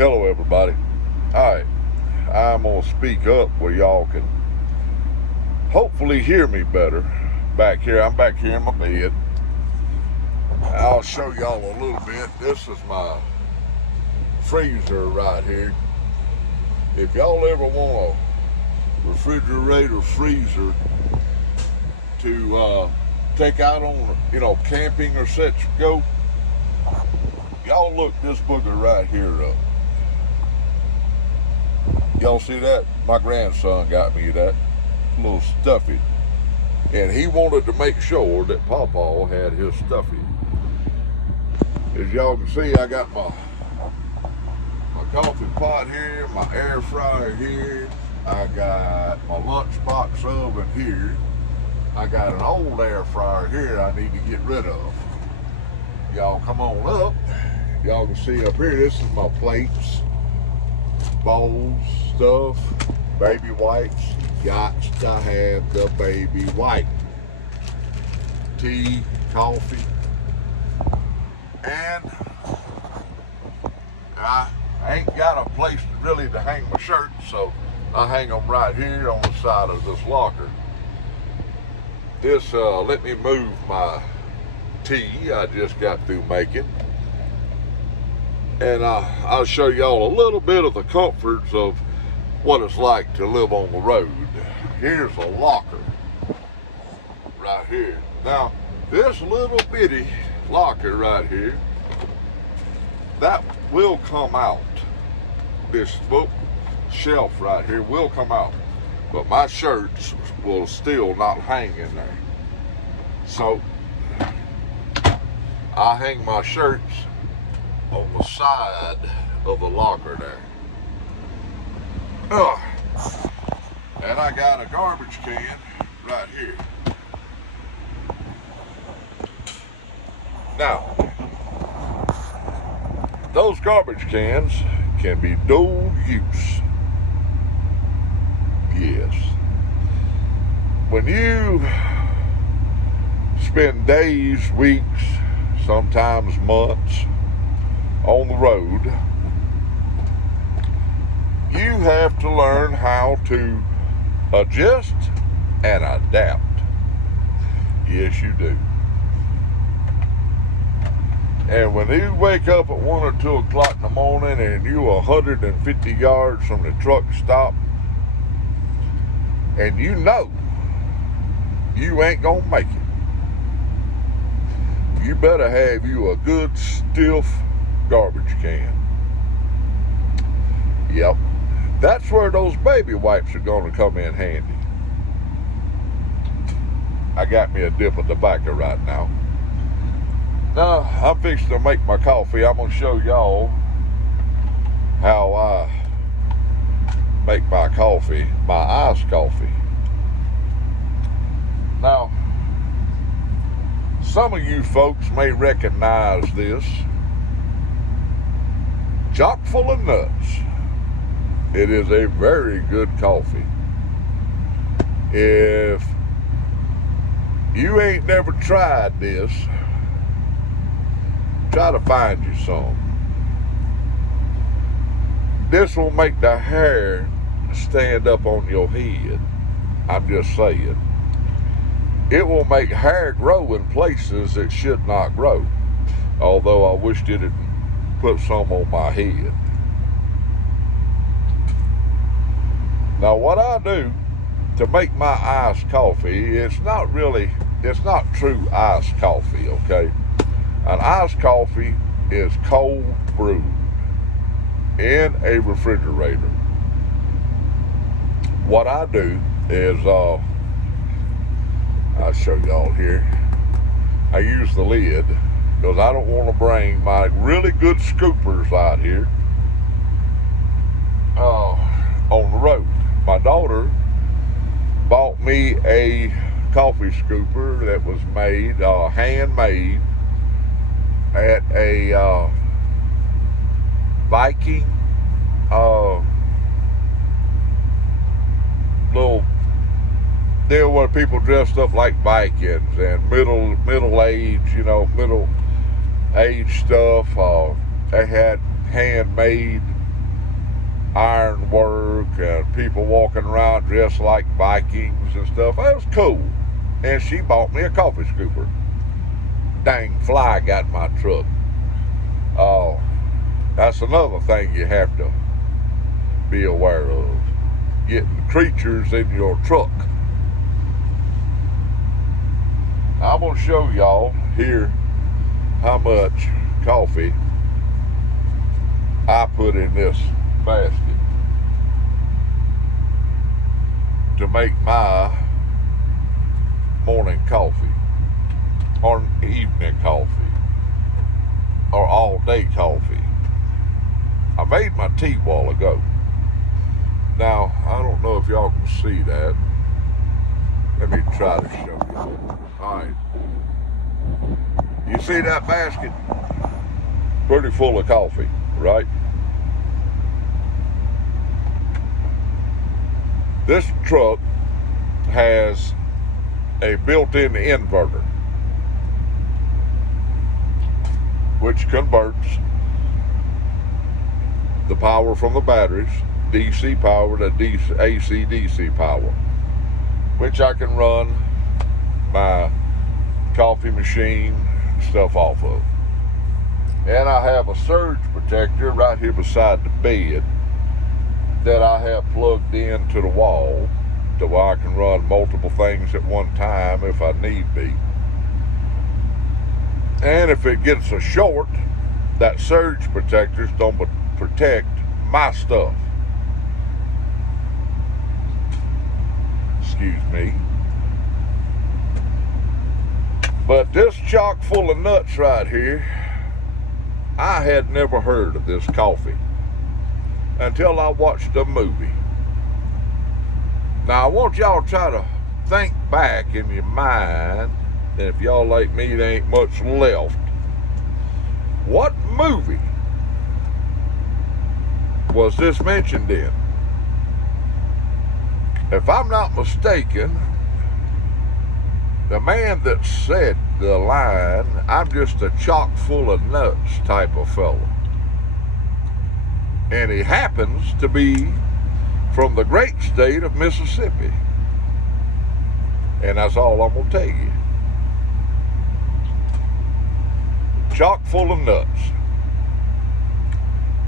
Hello, everybody. Alright, I'm going to speak up where y'all can hopefully hear me better. Back here, I'm back here in my bed. I'll show y'all a little bit. This is my freezer right here. If y'all ever want a refrigerator freezer to take out on, camping or such go, y'all look this booger right here up. Y'all see that? My grandson got me that little stuffy. And he wanted to make sure that Pawpaw had his stuffy. As y'all can see, I got my coffee pot here, my air fryer here. I got my lunchbox oven here. I got an old air fryer here I need to get rid of. Y'all come on up. Y'all can see up here, this is my plates, bowls, stuff, baby wipes. Got to have the baby wipe. Tea, coffee, and I ain't got a place really to hang my shirts, so I hang them right here on the side of this locker. This let me move my tea I just got through making, and I'll show y'all a little bit of the comforts of what it's like to live on the road. Here's a locker right here. Now, this little bitty locker right here, that will come out. This shelf right here will come out, but my shirts will still not hang in there. So I hang my shirts on the side of the locker there. And I got a garbage can right here. Now, those garbage cans can be dual use. Yes. When you spend days, weeks, sometimes months on the road, you have to learn how to adjust and adapt. Yes, you do. And when you wake up at 1 or 2 o'clock in the morning and you're 150 yards from the truck stop, and you know you ain't gonna make it, you better have you a good stiff garbage can. Yep. That's where those baby wipes are going to come in handy. I got me a dip of tobacco right now. Now, I'm fixing to make my coffee. I'm going to show y'all how I make my coffee, my iced coffee. Now, some of you folks may recognize this. Chock full of nuts. It is a very good coffee. If you ain't never tried this, try to find you some. This will make the hair stand up on your head. I'm just saying. It will make hair grow in places it should not grow. Although I wished it had put some on my head. Now, what I do to make my iced coffee, it's not true iced coffee, okay? An iced coffee is cold brewed in a refrigerator. What I do is, I'll show y'all here. I use the lid because I don't want to bring my really good scoopers out here on the road. My daughter bought me a coffee scooper that was made, handmade, at a Viking little deal where people dressed up like Vikings and middle age, middle age stuff. They had handmade ironwork and people walking around dressed like Vikings and stuff. That was cool. And she bought me a coffee scooper. Dang fly got in my truck. Oh, that's another thing you have to be aware of. Getting creatures in your truck. I'm going to show y'all here how much coffee I put in this basket to make my morning coffee or evening coffee or all day coffee. I made my tea a while ago. Now, I don't know if y'all can see that. Let me try to show you. Alright. You see that basket? Pretty full of coffee, right? This truck has a built-in inverter, which converts the power from the batteries, DC power to AC/DC power, which I can run my coffee machine stuff off of. And I have a surge protector right here beside the bed that I have plugged into the wall to where I can run multiple things at one time if I need be. And if it gets a short, that surge protector's gonna protect my stuff. Excuse me. But this chock full of nuts right here, I had never heard of this coffee until I watched a movie. Now I want y'all to try to think back in your mind, and if y'all like me, there ain't much left. What movie was this mentioned in? If I'm not mistaken, the man that said the line, "I'm just a chock full of nuts" type of fella. And he happens to be from the great state of Mississippi. And that's all I'm gonna tell you. Chock full of nuts.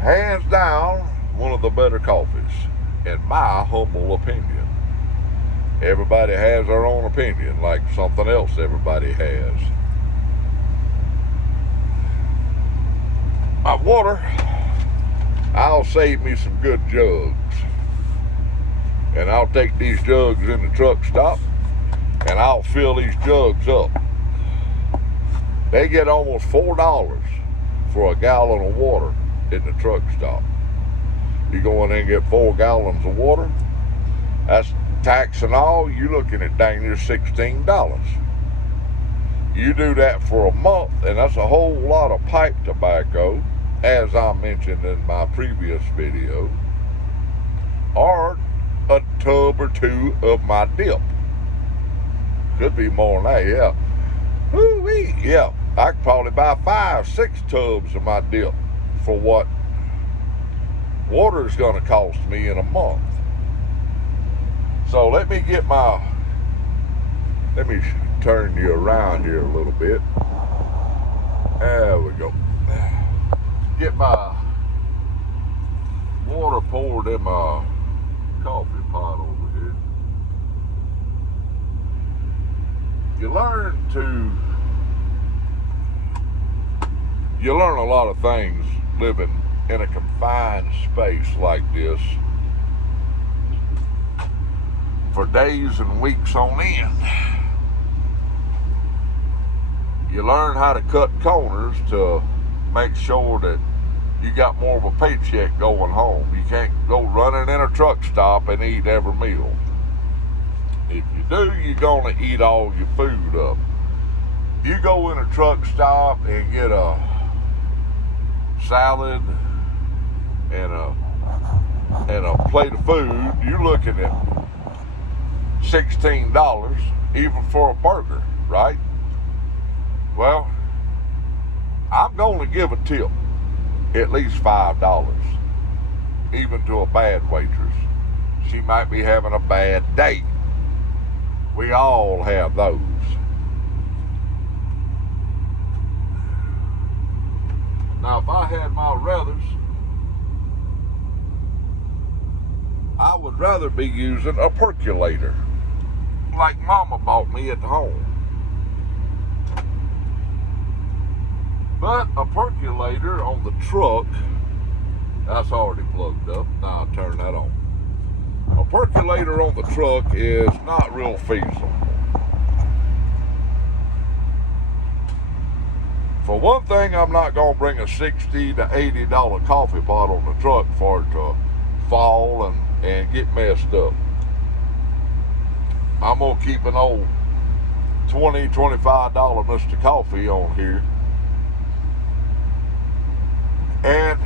Hands down, one of the better coffees, in my humble opinion. Everybody has their own opinion, like something else everybody has. My water, I'll save me some good jugs. And I'll take these jugs in the truck stop and I'll fill these jugs up. They get almost $4 for a gallon of water in the truck stop. You go in there and get 4 gallons of water, that's tax and all, you're looking at dang near $16. You do that for a month, and that's a whole lot of pipe tobacco, as I mentioned in my previous video, or a tub or two of my dip. Could be more than that, yeah. Woo-wee, yeah. I could probably buy 5, 6 tubs of my dip for what water is going to cost me in a month. So let me turn you around here a little bit. There we go. Get my water poured in my coffee pot over here. You learn a lot of things living in a confined space like this for days and weeks on end. You learn how to cut corners to make sure that you got more of a paycheck going home. You can't go running in a truck stop and eat every meal. If you do, you're gonna eat all your food up. You go in a truck stop and get a salad and a plate of food, you're looking at $16 even for a burger, right? Well, I'm going to give a tip, at least $5. even to a bad waitress. She might be having a bad day. We all have those. Now, if I had my ruthers, I would rather be using a percolator, like Mama bought me at home. But a percolator on the truck, that's already plugged up. Now I'll turn that on. A percolator on the truck is not real feasible. For one thing, I'm not going to bring a $60 to $80 coffee pot on the truck for it to fall and get messed up. I'm going to keep an old $20, $25 Mr. Coffee on here. And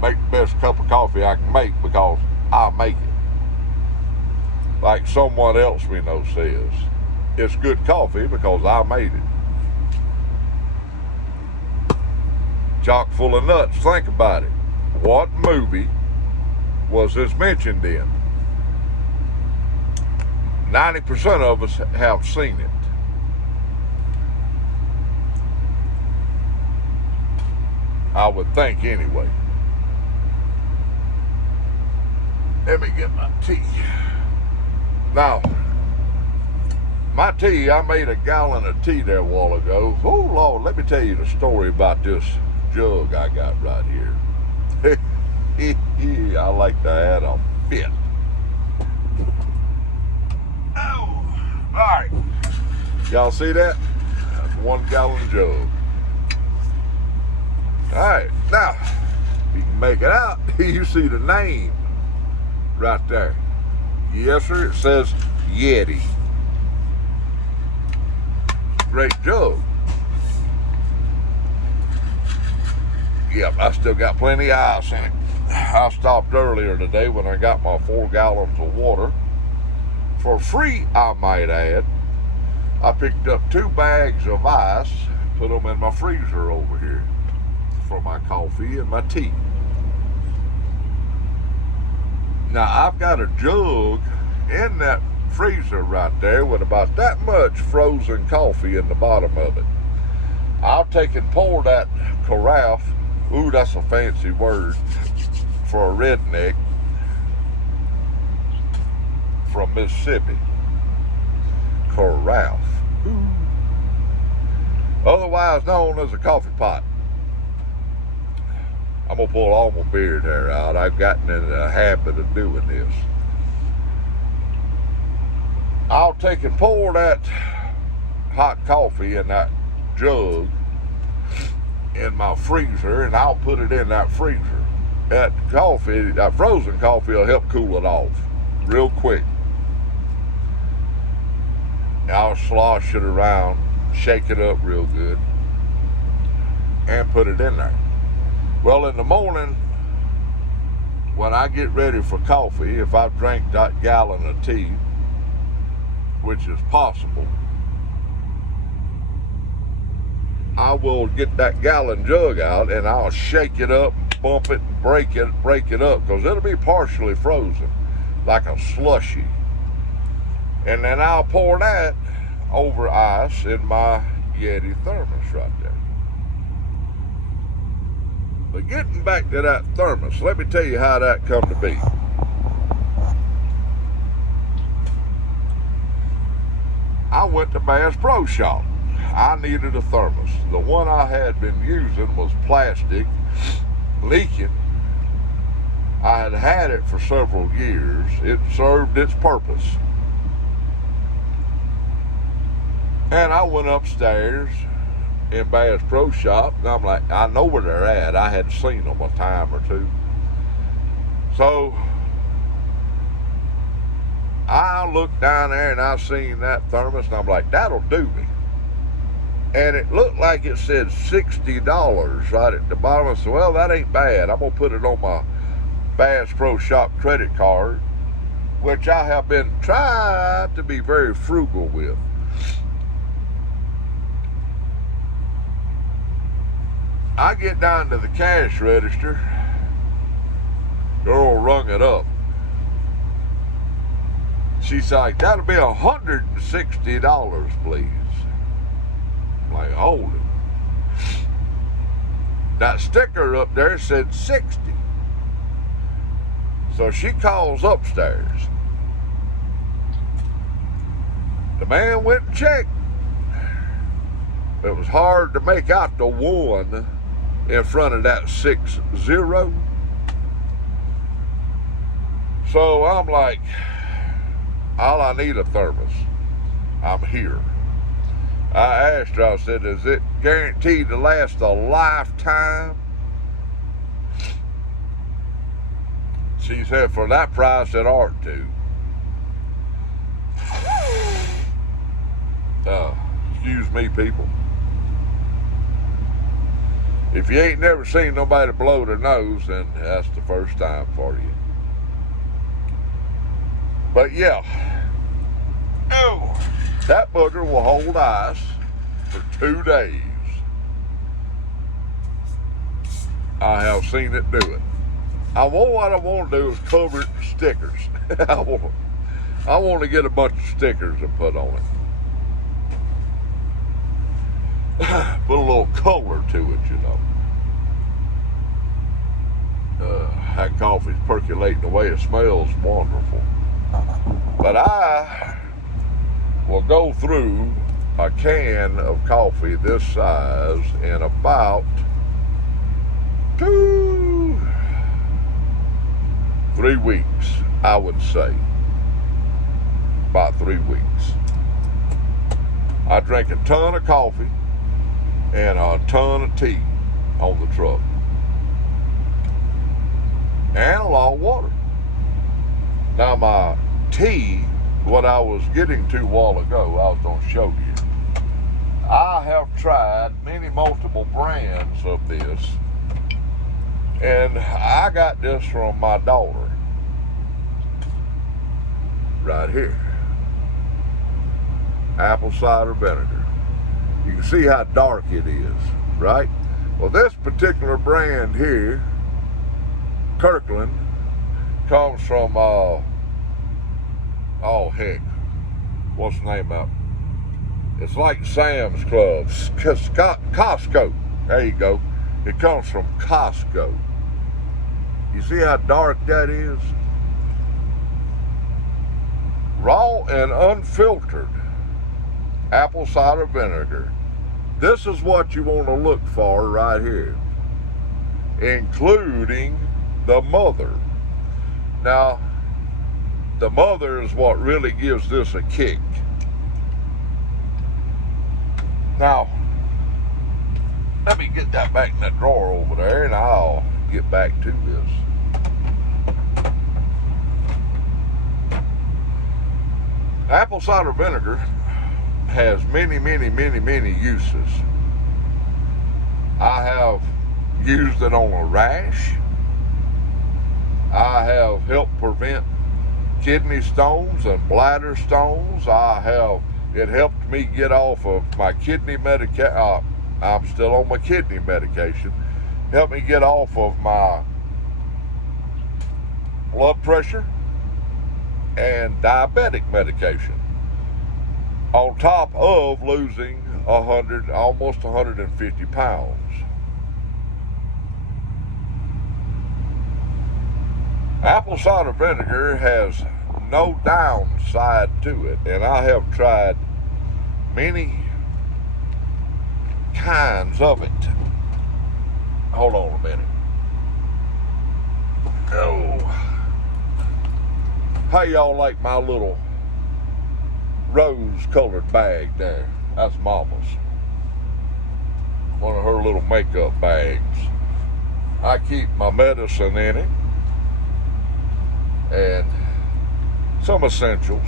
make the best cup of coffee I can make because I make it. Like someone else we know says, it's good coffee because I made it. Chock full of nuts. Think about it. What movie was this mentioned in? 90% of us have seen it. I would think anyway. Let me get my tea. Now, my tea, I made a gallon of tea there a while ago. Oh, Lord, let me tell you the story about this jug I got right here. I like to add a fit. Oh, all right. Y'all see that? That's 1 gallon jug. All right, now, you can make it out. You see the name right there. Yes, sir, it says Yeti. Great jug. Yep, I still got plenty of ice in it. I stopped earlier today when I got my 4 gallons of water. For free, I might add. I picked up 2 bags of ice, put them in my freezer over here for my coffee and my tea. Now, I've got a jug in that freezer right there with about that much frozen coffee in the bottom of it. I'll take and pour that carafe. Ooh, that's a fancy word for a redneck from Mississippi. Carafe. Ooh. Otherwise known as a coffee pot. I'm going to pull all my beard hair out. I've gotten in the habit of doing this. I'll take and pour that hot coffee in that jug in my freezer, and I'll put it in that freezer. That coffee, that frozen coffee will help cool it off real quick. I'll slosh it around, shake it up real good, and put it in there. Well, in the morning, when I get ready for coffee, if I've drank that gallon of tea, which is possible, I will get that gallon jug out and I'll shake it up, bump it, and break it up, because it'll be partially frozen, like a slushy. And then I'll pour that over ice in my Yeti thermos right there. But getting back to that thermos, let me tell you how that come to be. I went to Bass Pro Shop. I needed a thermos. The one I had been using was plastic, leaking. I had had it for several years. It served its purpose. And I went upstairs in Bass Pro Shop, and I'm like, I know where they're at. I had seen them a time or two. So I looked down there and I seen that thermos, and I'm like, that'll do me. And it looked like it said $60 right at the bottom. I said, well, that ain't bad. I'm gonna put it on my Bass Pro Shop credit card, which I have been trying to be very frugal with. I get down to the cash register, Girl rung it up. She's like, that'll be $160, please. I'm like, hold it. That sticker up there said 60. So she calls upstairs. The man went and checked. It was hard to make out the one in front of that 60. So I'm like, all I need a thermos. I'm here. I asked her, I said, is it guaranteed to last a lifetime? She said, for that price, it ought to. Excuse me, people. If you ain't never seen nobody blow their nose, then that's the first time for you. But yeah, that booger will hold ice for 2 days. I have seen it do it. What I want to do is cover it with stickers. I want to get a bunch of stickers and put on it. Put a little color to it, you know. That coffee's percolating the way it smells wonderful. But I will go through a can of coffee this size in about 3 weeks, I would say. About 3 weeks. I drank a ton of coffee and a ton of tea on the truck. And a lot of water. Now my tea, what I was getting to a while ago, I was going to show you. I have tried multiple brands of this, and I got this from my daughter. Right here. Apple cider vinegar. You can see how dark it is, right? Well, this particular brand here, Kirkland, comes from, what's the name of it? It's like Sam's Club, Costco. There you go. It comes from Costco. You see how dark that is? Raw and unfiltered apple cider vinegar. This is what you want to look for right here, including the mother. Now, the mother is what really gives this a kick. Now, let me get that back in that drawer over there, and I'll get back to this. Apple cider vinegar has many uses. I have used it on a rash. I have helped prevent kidney stones and bladder stones. It helped me get off of my kidney medication. I'm still on my kidney medication. Helped me get off of my blood pressure and diabetic medication. On top of losing almost 150 pounds. Apple cider vinegar has no downside to it, and I have tried many kinds of it. Hold on a minute. Oh. How y'all like my little rose-colored bag there? That's Mama's. One of her little makeup bags. I keep my medicine in it and some essentials.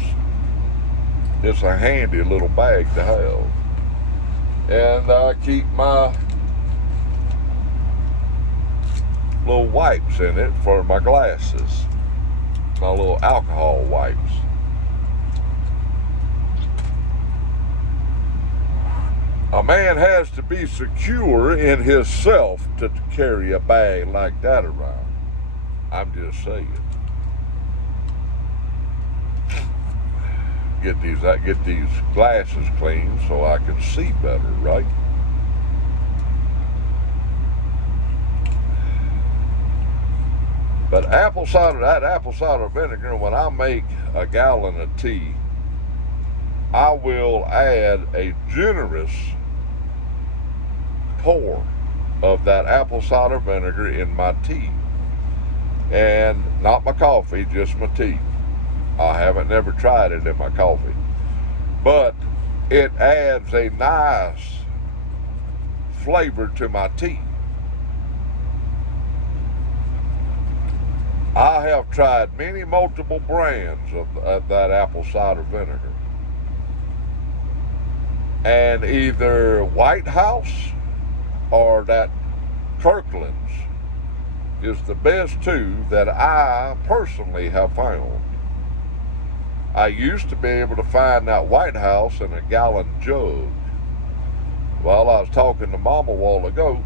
It's a handy little bag to have. And I keep my little wipes in it for my glasses. My little alcohol wipes. A man has to be secure in himself to carry a bag like that around. I'm just saying. Get these glasses clean so I can see better, right? But that apple cider vinegar, when I make a gallon of tea, I will add a generous pour of that apple cider vinegar in my tea. And not my coffee, just my tea. I haven't never tried it in my coffee. But it adds a nice flavor to my tea. I have tried multiple brands of that apple cider vinegar. And either White House or that Kirkland's is the best two that I personally have found. I used to be able to find that White House in a gallon jug. While I was talking to Mama a while ago,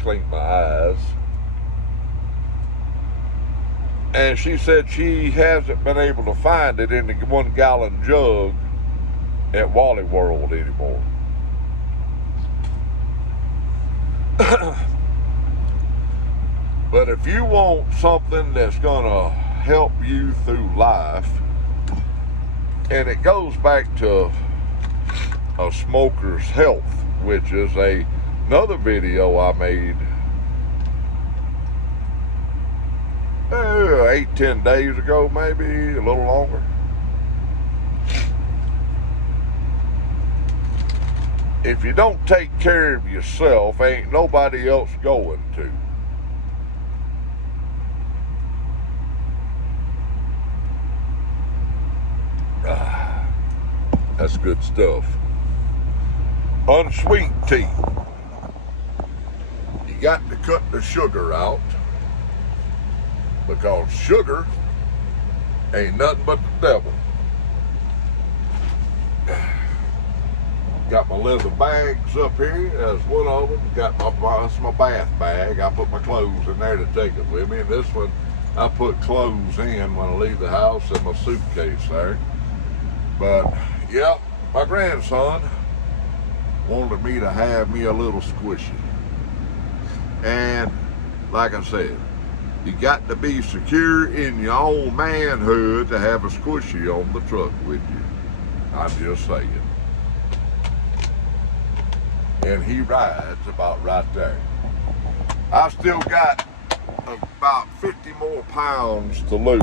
cleaned my eyes, and she said she hasn't been able to find it in the 1 gallon jug at Wally World anymore. But if you want something that's gonna help you through life, and it goes back to a smoker's health, which is another video I made 8-10 days ago, maybe a little longer. If you don't take care of yourself, ain't nobody else going to. That's good stuff. Unsweet tea. You got to cut the sugar out, because sugar ain't nothing but the devil. Got my leather bags up here. That's one of them. Got that's my bath bag. I put my clothes in there to take it with me. And this one, I put clothes in when I leave the house in my suitcase there. But, yeah, my grandson wanted me to have me a little squishy. And, like I said, you got to be secure in your own manhood to have a squishy on the truck with you. I'm just saying. And he rides about right there. I've still got about 50 more pounds to lose.